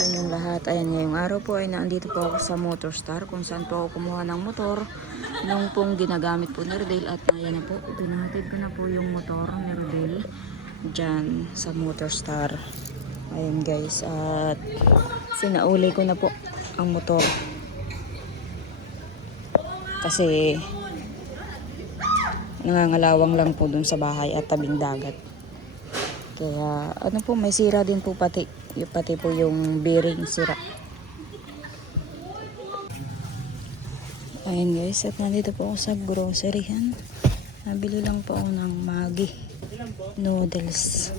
sa inyong lahat. Ayan, ngayong araw po ay naandito po ako sa Motorstar kung saan po ako kumuha ng motor nung pong ginagamit po ni Rodel. At ayan na po, pinahatid ko na po yung motor ni Rodel dyan sa Motorstar. Ayan guys, at sinauli ko na po ang motor kasi nangangalawang lang po dun sa bahay at tabing dagat. Kaya ano po, may sira din po pati po yung bearing sira. Ayun guys, at nandito po ako sa groceryhan. Nabili lang po ako ng Maggi noodles.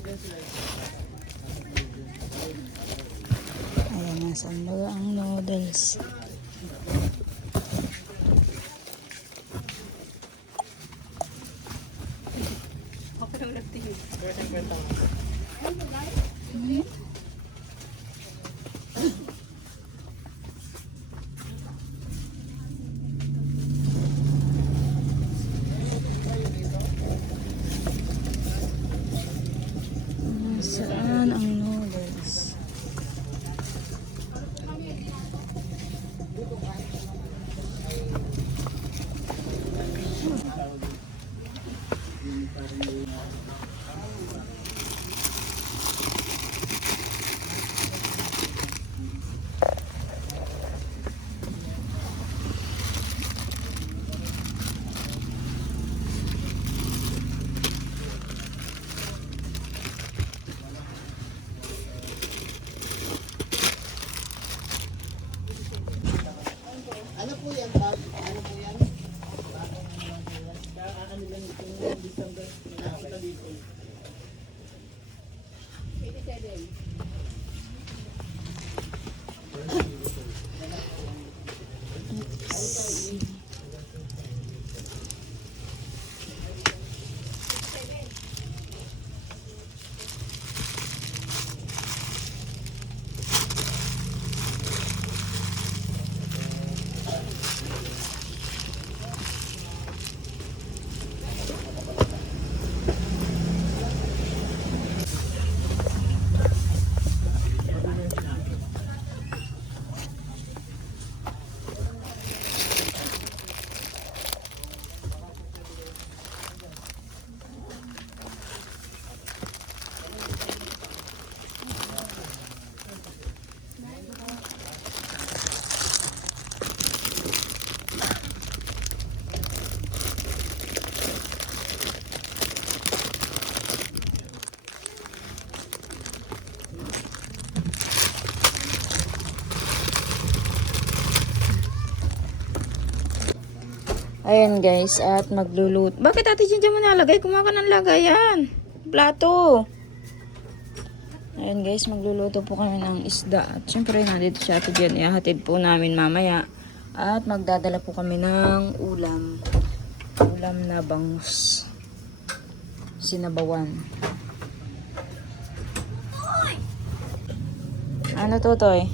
Ayan, nasan ba ang noodles? Saan ang noodles? Ano po yan, Bob? Ano po yan? Ano lang itong December? Nakita dito. 87. Ayan guys, at magluluto. Bakit ate Jinja mo nalagay? Kumuha ka ng lagayan. Plato. Ayan guys, magluluto po kami ng isda. At syempre, nandito siya ate Jen. Ihahatid po namin mamaya. At magdadala po kami ng ulam. Ulam na bangus. Sinabawan. Ano to, Toy?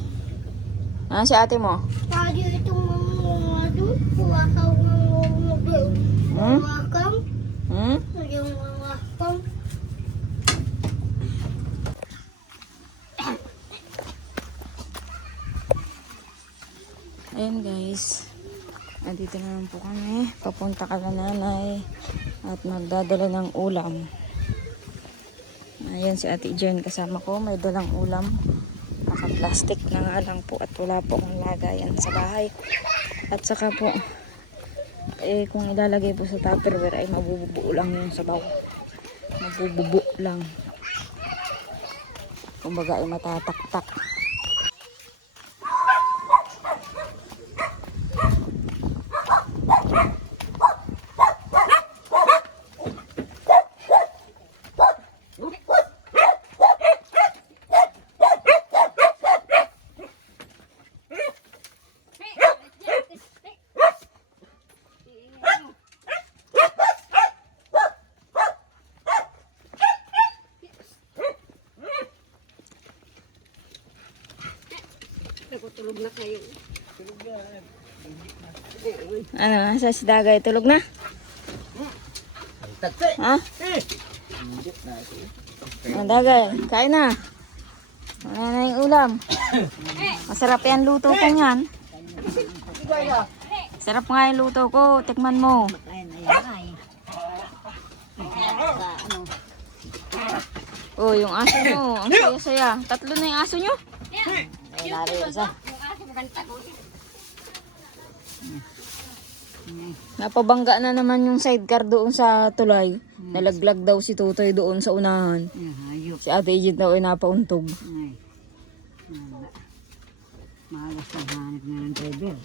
Si ate mo? Tadi itong mga doon, kuwakaw ng mga wakam. Yung mga wakam. Ayan guys, andito naman po kami, papunta ka na nanay at magdadala ng ulam. Ayan si ate Jen kasama ko, may dalang ulam, naka-plastic na nga lang po at wala po akong lagayan sa bahay. At saka po, kung ilalagay po sa Tupperware ay mabubuo lang yung sabaw, mabubuo lang, kumbaga ay matataktak. Tulog na kayo. Ano, nasa si Dagay, tulog na? Ha? Ang Dagay, kain na. Ano na yung ulam? Masarap yan luto ko yan. Sarap nga yung luto ko. Tikman mo. Oh, yung aso mo. Ang saya-saya. 3 na yung aso nyo. Napabangga na naman yung sidecar doon sa tulay. Nalaglag daw si Tutoy doon sa unahan. Si Ate Ejit daw ay napauntog. Malas na hanap na ng driver.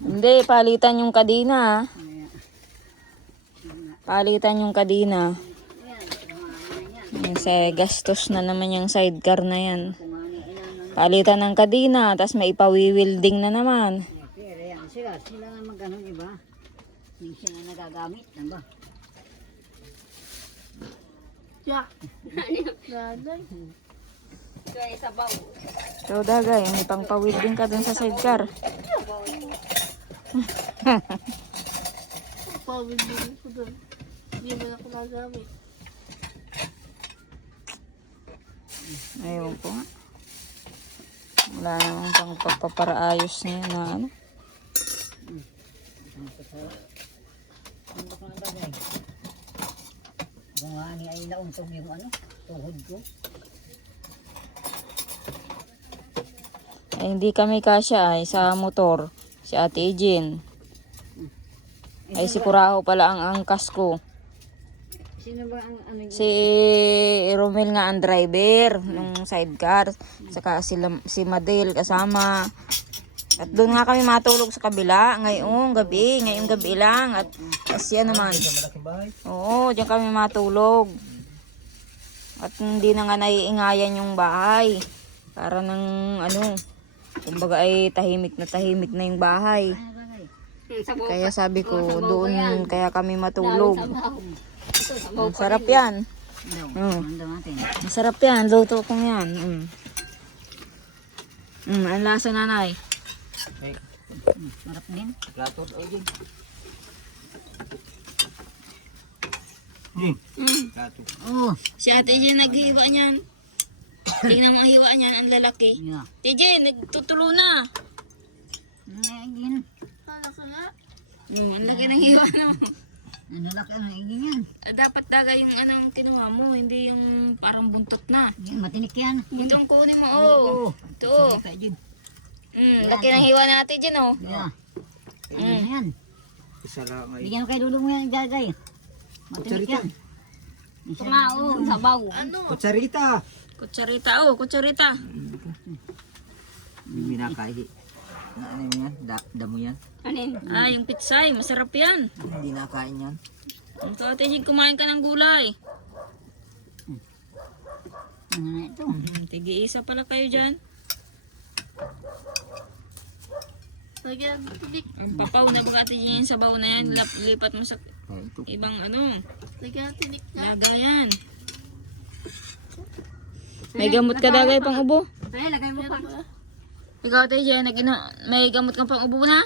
Hindi, palitan yung kadina. Palitan yung kadina. Kasi gastos na naman yung sidecar na yan. Palitan ng kadina, tapos may ipawi-welding na naman. Pero yan sila nga mag-ano iba. Hindi sila nagagamit. Ano ba? So dagay, may pang pa-welding ka dun sa sidecar. Pabibili ko doon. Hindi mo na ako nagamit. Ayun po nga. Wala namang pang pagpaparaayos niya na ano. Ano ba nga bagay? Kung nga ni ay nauntog yung ano, tuhod ko. Ay, hindi kami kasya ay sa motor. Si Ate Ejin. Ay si Puraho pala ang angkas ko. Sino ba ang ano yung... Si Romel nga ang driver ng sidecar. Saka si Madel kasama. At doon nga kami matulog sa kabila ngayong gabi lang. At siya naman. Oo, diyan kami matulog. At hindi na nga naiingayan yung bahay. Para ng ano, kumbaga ay tahimik na yung bahay. Kaya sabi ko, doon kaya kami matulog. Ang sarap yan. Masarap yan, luto kong yan. Ang lasa nanay. Marap din. Plato o din. Plato. Oo. Si Ate Jen naghiwa niyan. Tingnan mo ang hiwa niyan, ang lalaki. Yeah. Ate Jen, nagtutulo na. Ngayon. Ang laki ng hiwa na. Ano laki ano iging yan? Dapat daga yung anong kinuha mo, hindi yung parang buntot na. Yan, matinik yan. Itong kunin mo, oh. Ito. Kaya dyan. Laki ng hiwa natin dyan, oh. Yeah. Ano yan? Isa lang ay. Bigyan mo kay Lulu mo yan, Jagay. Matinik yan. Ito nga, oh, sabaw. Ano? Kutsarita. Kutsarita, oh, kutsarita. Hindi nakakahi. Na ano yan? Damo yan? Ah, yung pitsay, masarap yan. Hindi nakain yan. Ito, Ate Jig, kumain ka ng gulay. Ano na ito? Tigi-isa pala kayo dyan. Lagyan, Ang papaw na baga Ate Jig yung sabaw na yan. Lipat mo sa Ay, ito. ibang ano, lagyan, tinik na. lagayan. May gamot ka dagay pang ubo. Ay, lagay mo pa. Ikaw, Ate Jen, may gamot kang pang ubo na?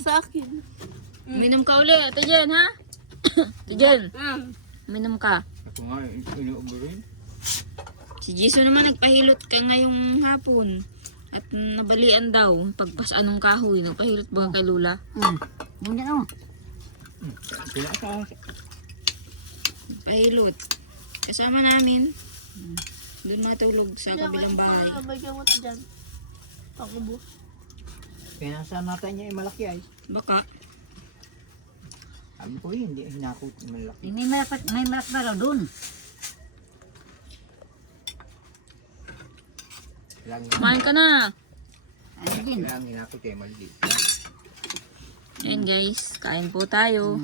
Sa akin. Minom ka uli, Ate Jen, ha? Ate Jen, minom ka. Ako nga, inuubo rin. Si Jisoo naman nagpahilot ka ngayong hapon. At nabalian daw, pagpasan ng kahoy, nagpahilot ba kay Lula? Yan yan, oh. Pinaka. Nagpahilot. Kasama namin. Doon matulog sa kabilang bahay. May gamot dyan. Pakubo. Pinasa natin niya ay malaki ay. Baka. Sabi ko hindi hinakot malaki. May malak na raw doon. Kumain ka na. Ano din? Kaya ang hinakot ay maliit. Ayan guys, kain po tayo.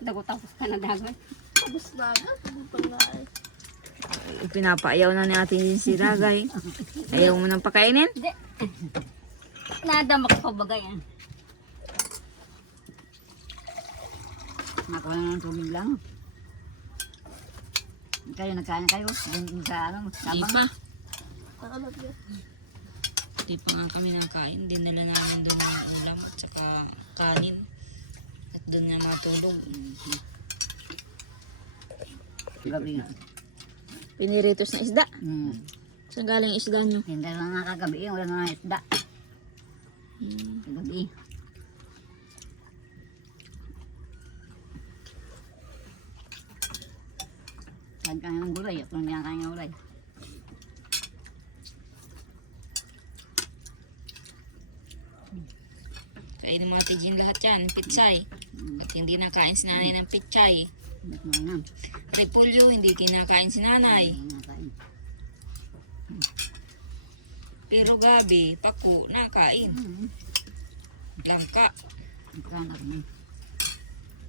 Tapos na agad. Hindi pa nga eh. Pinapaayaw na natin yung si Ragay. Ayaw mo nang pakainin? Nada makapabagay yan. Nakuha na ng tubig lang. Kayo, nagkain kayo. Doon sa ano, Di sabang. pa. Nakalat yan. Di pa nga kami nakain. Dinala namin doon ng ulam at saka kanin. At doon nga matulog. Gabi nga. Piniritos na isda. Saan galing isda nyo? Hindi lang nga kagabi, wala nga isda. Kagabi. Saan kanya ng gulay? At kung kanya ng gulay. Kainin mo Ate Jean lahat yan, pitsay. At hindi nakain si nanay ng pitsay. Ba't mo lang? Repolyo, hindi kinakain si nanay. Hindi nakain. Pero gabi, pako, nakain. Langka. Ikaw na kami.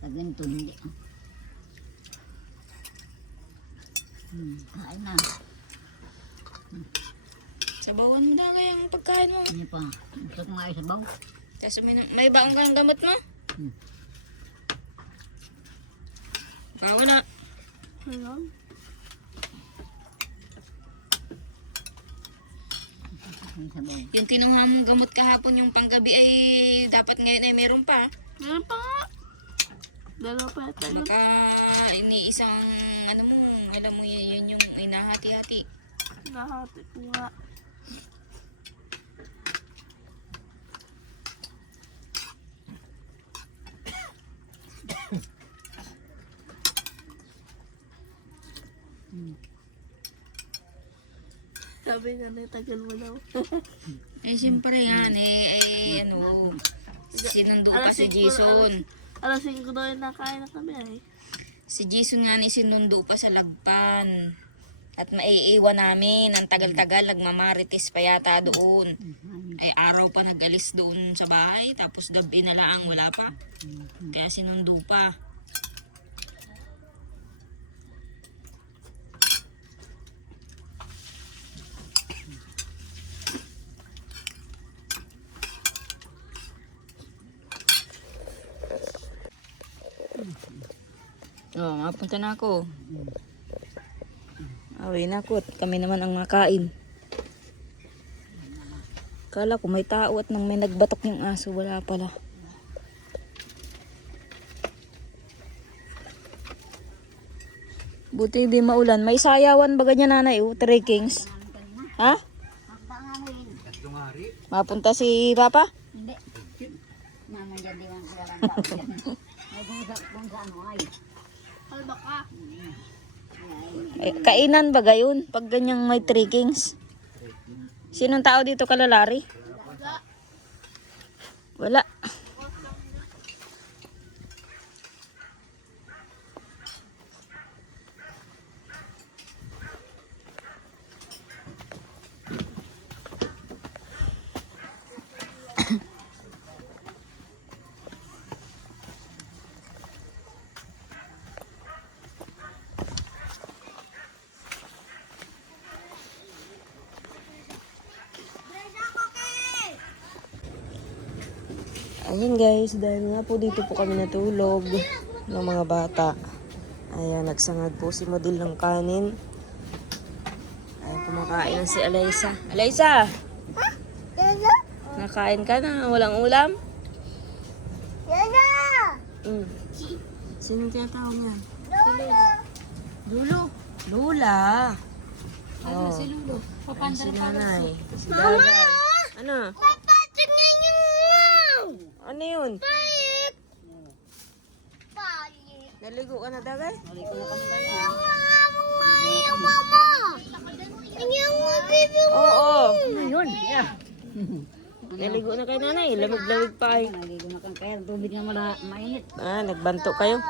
Taganto hindi. Kain na. Sabawan mo na kayang pagkain mo. Hindi pa. Gusto ko nga ay sabaw. Kasi may baong ka ng gamot mo? Bawa na. May sabaw. Yung kinuha mong gamot kahapon yung panggabi ay dapat ngayon ay meron pa. Meron pa nga. Dalawa pa yata yun. Baka iniisang ano mo, alam mo yun yung inahati-hati. Nahati ko nga. Sabi nga na tagal mo daw. Eh siyempre yan ano, sinundo pa si Jason. Alas 5 daw yung nakain na kami ay. Si Jason nga ni sinundo pa sa lagpan. At maiiwan namin, ang tagal-tagal, nagmamarites pa yata doon. Ay araw pa nag-alis doon sa bahay, tapos gabi na lang, wala pa. Kaya sinundo pa. Oh, mapunta na ako. Away na ako at kami naman ang makain. Kala ko may tao at nang may nagbatok yung aso, wala pala. Buti hindi maulan. May sayawan ba ganyan nanay? Three Kings. Ha? Mapunta si Papa? Hindi. Mama dyan di man kailangan tao dyan. Ay kung sa ano ay. Halba ka. Kainan ba gayon? Pag ganyang may Three Kings? Sinong tao dito kalalari? Wala. Ayan guys, dahil nga po dito po kami natulog ng mga bata. Ayan, nagsangad po si Model ng kanin. Ayan, kumakain na si Alaysa. Alaysa! Nakain ka na? Walang ulam? Sino tinatawag niya? Lulo. Lula. Oh. Si Lulo. Ayan, si nanay. Si Dada. Ano? Ano yun? Naligo ka na dagay? Naligo na kami dali. Oo. Ayun. Yeah. Naligo na kay nanay. Lamig-lamig pa ay. Naligo na kami kaya tubig na mula mainit. Ah, nagbanto kayo.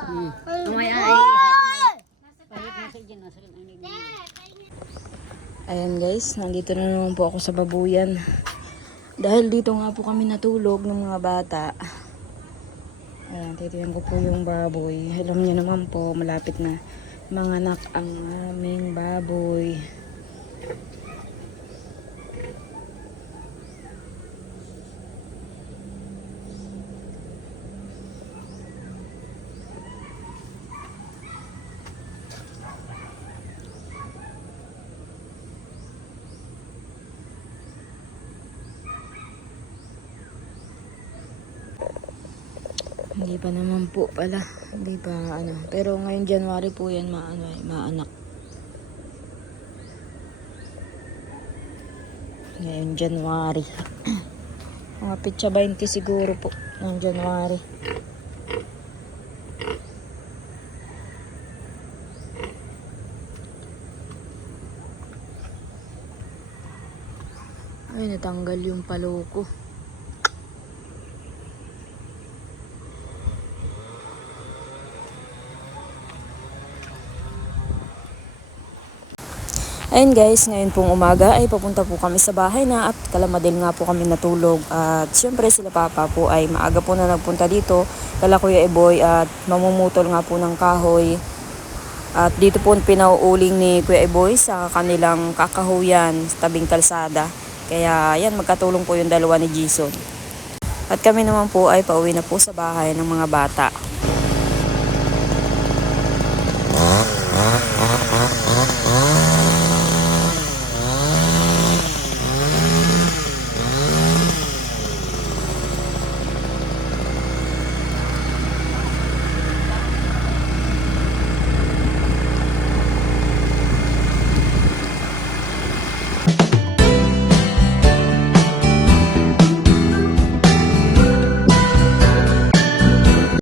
Mamaya ay. Palit na sa dyan. Nasa rin ang niligo. Ayan guys, nandito na naman po ako sa babuyan. Dahil dito nga po kami natulog ng mga bata. Ayan, titiyan ko po yung baboy. Alam niyo naman po, malapit na manganak ang aming baboy. Hindi pa naman po pala. Hindi pa ano. Pero ngayon January po yan maanak. Ngayon, January. Mga pitsa 20 siguro po ng January. Ay, natanggal yung paloko. Ayun guys, ngayon pong umaga ay papunta po kami sa bahay na at kalamadil nga po kami natulog. At syempre sila papa po ay maaga po na nagpunta dito. Kala Kuya Eboy at mamumutol nga po ng kahoy. At dito po pinauuling ni Kuya Eboy sa kanilang kakahuyan sa tabing kalsada. Kaya yan, magkatulong po yung dalawa ni Jason. At kami naman po ay pauwi na po sa bahay ng mga bata.